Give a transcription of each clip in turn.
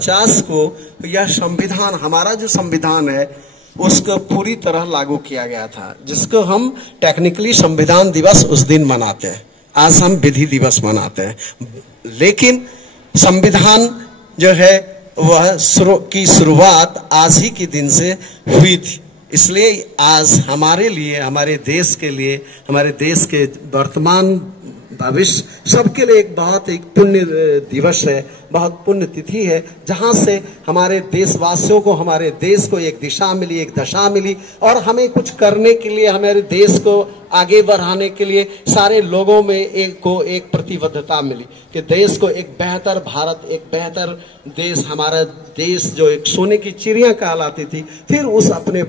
1950 को यह संविधान, हमारा जो संविधान है, उसको पूरी तरह लागू किया गया था, जिसको हम टेक्निकली संविधान दिवस उस दिन मनाते हैं। आज हम विधि दिवस मनाते हैं, लेकिन संविधान जो है वह की शुरुआत आज ही के दिन से हुई थी। इसलिए आज हमारे लिए, हमारे देश के लिए, हमारे देश के वर्तमान भविष्य सबके लिए एक पुण्य दिवस है, बहुत पुण्य तिथि है, जहां से हमारे देशवासियों को, हमारे देश को एक दिशा मिली, एक दशा मिली, और हमें कुछ करने के लिए, हमारे देश को आगे बढ़ाने के लिए सारे लोगों में एक प्रतिबद्धता मिली कि देश को एक बेहतर भारत, एक बेहतर देश, हमारा देश जो एक सोने की चिड़िया कहलाती थी, फिर उस अपने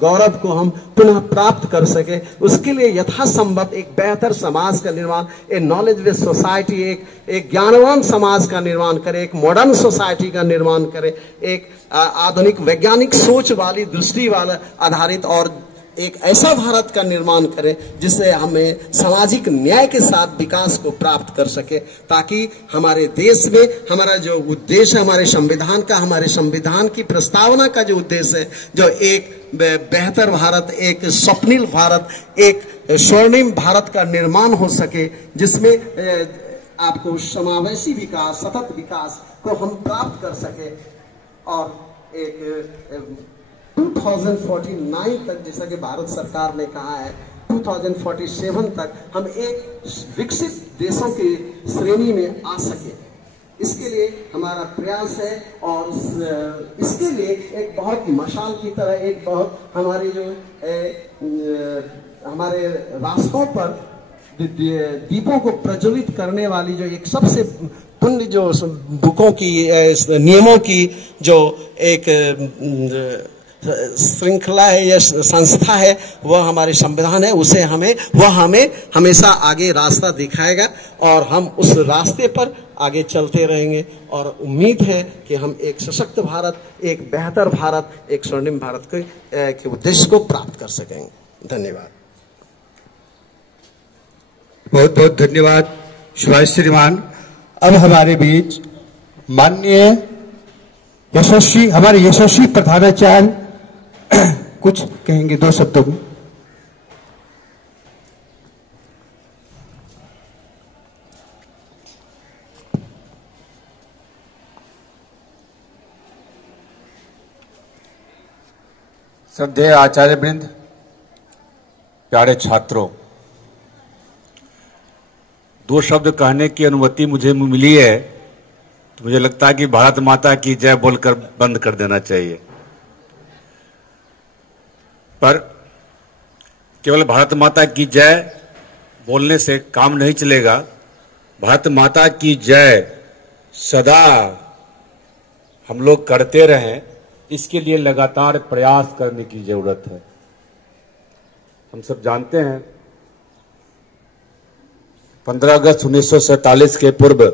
गौरव को हम पुनः प्राप्त कर सके। उसके लिए यथासंभव एक बेहतर समाज का निर्माण, एक नॉलेज बेस्ड सोसाइटी, एक ज्ञानवान समाज का निर्माण करे, एक मॉडर्न सोसाइटी का निर्माण करे, एक आधुनिक वैज्ञानिक सोच वाली, दृष्टि वाला आधारित, और एक ऐसा भारत का निर्माण करें जिससे हमें सामाजिक न्याय के साथ विकास को प्राप्त कर सके, ताकि हमारे देश में हमारा जो उद्देश्य, हमारे संविधान की प्रस्तावना का जो उद्देश्य है, जो एक बेहतर भारत, एक स्वप्निल भारत, एक स्वर्णिम भारत का निर्माण हो सके, जिसमें आपको समावेशी विकास, सतत विकास को हम प्राप्त कर सके, और एक 2049 तक, जैसा कि भारत सरकार ने कहा है, 2047 तक हम एक विकसित देशों की श्रेणी में आ सके, इसके लिए हमारा प्रयास है। और इसके लिए एक बहुत मशाल की तरह, एक बहुत हमारी जो हमारे रास्तों पर दीपों को प्रज्वलित करने वाली जो एक सबसे पुण्य जो बुकों की, नियमों की जो एक श्रृंखला है या संस्था है, वह हमारे संविधान है। वह हमें हमेशा आगे रास्ता दिखाएगा, और हम उस रास्ते पर आगे चलते रहेंगे, और उम्मीद है कि हम एक सशक्त भारत, एक बेहतर भारत, एक स्वर्णिम भारत के उद्देश्य को प्राप्त कर सकेंगे। धन्यवाद। बहुत बहुत धन्यवाद सुभाष श्रीमान। अब हमारे बीच माननीय हमारे यशस्वी प्रधानाचार्य कुछ कहेंगे 2 शब्दों में। श्रद्धेय आचार्य वृंद, प्यारे छात्रों, 2 शब्द कहने की अनुमति मुझे मिली है, तो मुझे लगता है कि भारत माता की जय बोलकर बंद कर देना चाहिए। पर केवल भारत माता की जय बोलने से काम नहीं चलेगा। भारत माता की जय सदा हम लोग करते रहें, इसके लिए लगातार प्रयास करने की जरूरत है। हम सब जानते हैं 15 अगस्त 1947 के पूर्व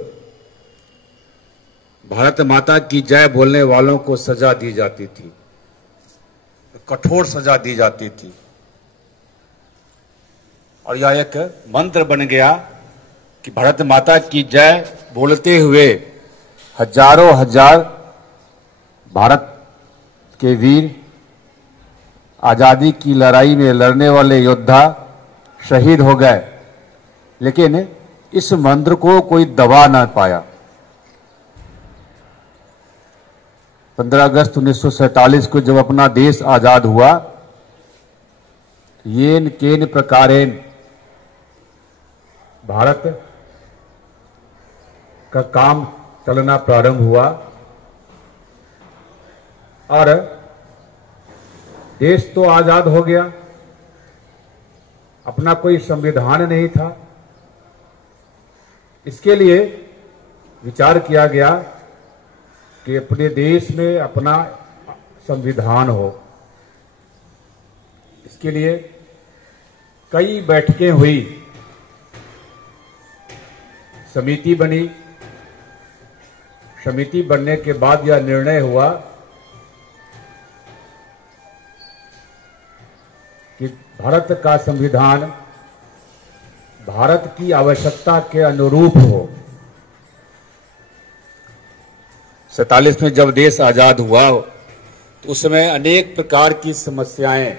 भारत माता की जय बोलने वालों को सजा दी जाती थी, कठोर सजा दी जाती थी, और यह एक मंत्र बन गया कि भारत माता की जय बोलते हुए हजारों हजार भारत के वीर, आजादी की लड़ाई में लड़ने वाले योद्धा शहीद हो गए, लेकिन इस मंत्र को कोई दबा ना पाया। 15 अगस्त 1947 को जब अपना देश आजाद हुआ, येन केन प्रकारेण भारत का काम चलना प्रारंभ हुआ, और देश तो आजाद हो गया, अपना कोई संविधान नहीं था। इसके लिए विचार किया गया कि अपने देश में अपना संविधान हो। इसके लिए कई बैठकें हुई, समिति बनी। समिति बनने के बाद यह निर्णय हुआ कि भारत का संविधान भारत की आवश्यकता के अनुरूप हो। 1947 में जब देश आजाद हुआ तो उस समय अनेक प्रकार की समस्याएं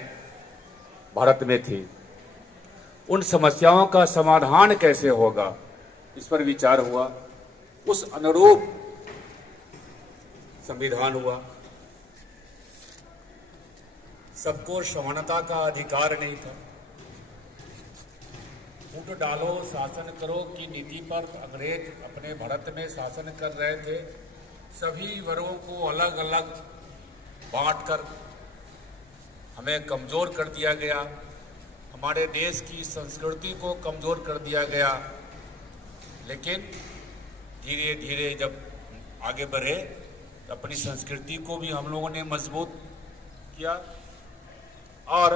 भारत में थी। उन समस्याओं का समाधान कैसे होगा, इस पर विचार हुआ। उस अनुरूप संविधान हुआ। सबको समानता का अधिकार नहीं था। फूट डालो शासन करो की नीति पर अंग्रेज अपने भारत में शासन कर रहे थे। सभी वर्गों को अलग अलग बांटकर हमें कमजोर कर दिया गया। हमारे देश की संस्कृति को कमजोर कर दिया गया। लेकिन धीरे धीरे जब आगे बढ़े तो अपनी संस्कृति को भी हम लोगों ने मजबूत किया और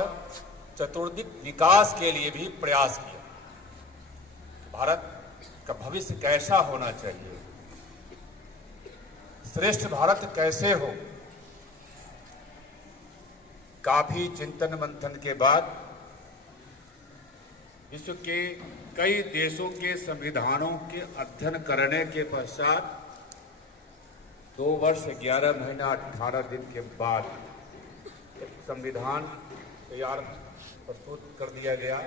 चतुर्दिक विकास के लिए भी प्रयास किया। भारत का भविष्य कैसा होना चाहिए, श्रेष्ठ भारत कैसे हो। काफी चिंतन मंथन के बाद विश्व के कई देशों के संविधानों के अध्ययन करने के पश्चात 2 वर्ष 11 महीना 18 दिन के बाद एक संविधान तैयार प्रस्तुत कर दिया गया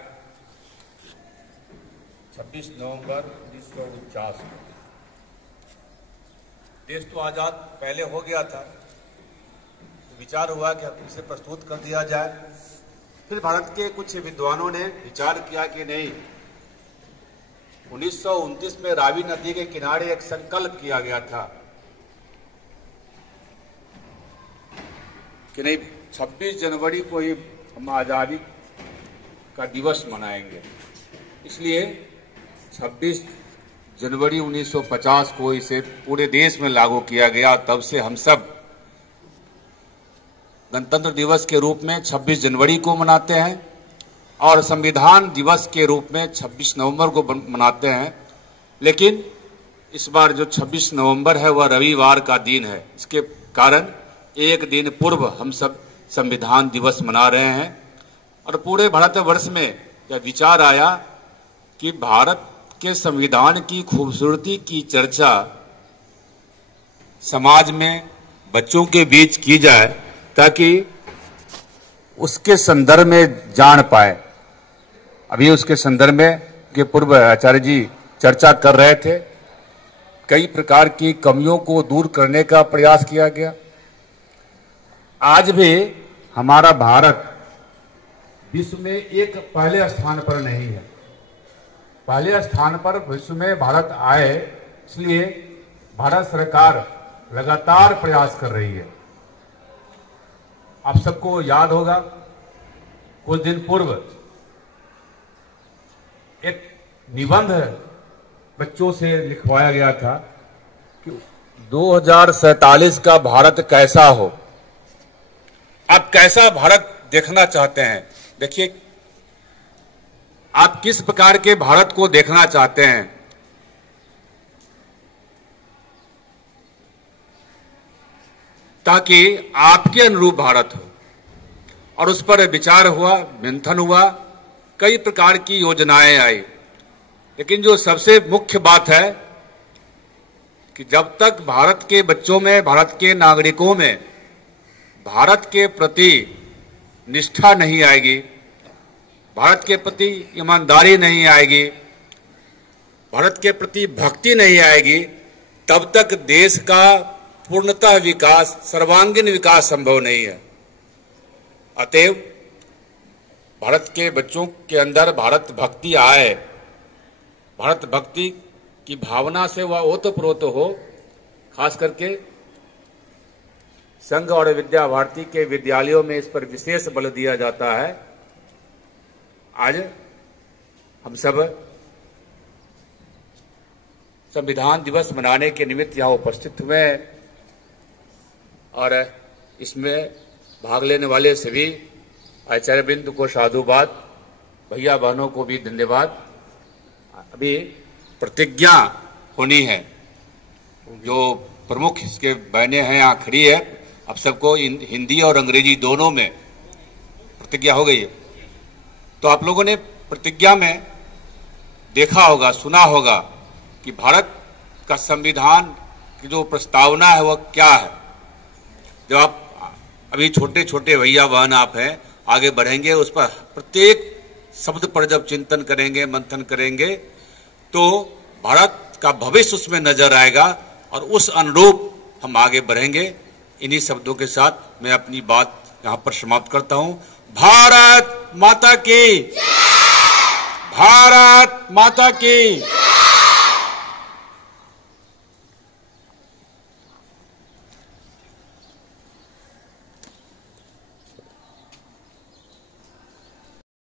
26 नवंबर 1949 में। देश तो आजाद पहले हो गया था, तो विचार हुआ कि अब इसे प्रस्तुत कर दिया जाए। फिर भारत के कुछ विद्वानों ने विचार किया कि नहीं, 1929 में रावी नदी के किनारे एक संकल्प किया गया था कि नहीं 26 जनवरी को ही हम आजादी का दिवस मनाएंगे। इसलिए 26 जनवरी 1950 को इसे पूरे देश में लागू किया गया। तब से हम सब गणतंत्र दिवस के रूप में 26 जनवरी को मनाते हैं और संविधान दिवस के रूप में 26 नवंबर को मनाते हैं। लेकिन इस बार जो 26 नवंबर है वह रविवार का दिन है। इसके कारण एक दिन पूर्व हम सब संविधान दिवस मना रहे हैं। और पूरे भारतवर्ष में यह विचार आया कि भारत के संविधान की खूबसूरती की चर्चा समाज में बच्चों के बीच की जाए ताकि उसके संदर्भ में जान पाए। अभी उसके संदर्भ में के पूर्व आचार्य जी चर्चा कर रहे थे। कई प्रकार की कमियों को दूर करने का प्रयास किया गया। आज भी हमारा भारत विश्व में एक पहले स्थान पर नहीं है। पहले स्थान पर विश्व में भारत आए, इसलिए भारत सरकार लगातार प्रयास कर रही है। आप सबको याद होगा कुछ दिन पूर्व एक निबंध बच्चों से लिखवाया गया था कि 2047 का भारत कैसा हो। आप कैसा भारत देखना चाहते हैं? देखिए, आप किस प्रकार के भारत को देखना चाहते हैं? ताकि आपके अनुरूप भारत हो। और उस पर विचार हुआ, मंथन हुआ, कई प्रकार की योजनाएं आई। लेकिन जो सबसे मुख्य बात है कि जब तक भारत के बच्चों में, भारत के नागरिकों में भारत के प्रति निष्ठा नहीं आएगी, भारत के प्रति ईमानदारी नहीं आएगी, भारत के प्रति भक्ति नहीं आएगी, तब तक देश का पूर्णतः विकास, सर्वांगीण विकास संभव नहीं है। अतएव भारत के बच्चों के अंदर भारत भक्ति आए, भारत भक्ति की भावना से वह ओतप्रोत हो। खास करके संघ और विद्या भारती के विद्यालयों में इस पर विशेष बल दिया जाता है। आज हम सब संविधान दिवस मनाने के निमित्त यहाँ उपस्थित हुए हैं और इसमें भाग लेने वाले सभी आचार्यवृंद को साधुवाद, भैया बहनों को भी धन्यवाद। अभी प्रतिज्ञा होनी है। जो प्रमुख इसके बहनें हैं यहाँ खड़ी है, अब सबको हिंदी और अंग्रेजी दोनों में प्रतिज्ञा हो गई है। तो आप लोगों ने प्रतिज्ञा में देखा होगा, सुना होगा कि भारत का संविधान कि जो प्रस्तावना है वह क्या है। जब आप अभी छोटे छोटे भैया बहन आप हैं, आगे बढ़ेंगे, उस पर प्रत्येक शब्द पर जब चिंतन करेंगे, मंथन करेंगे, तो भारत का भविष्य उसमें नजर आएगा और उस अनुरूप हम आगे बढ़ेंगे। इन्हीं शब्दों के साथ मैं अपनी बात यहां पर समाप्त करता हूं। भारत माता की, भारत माता की।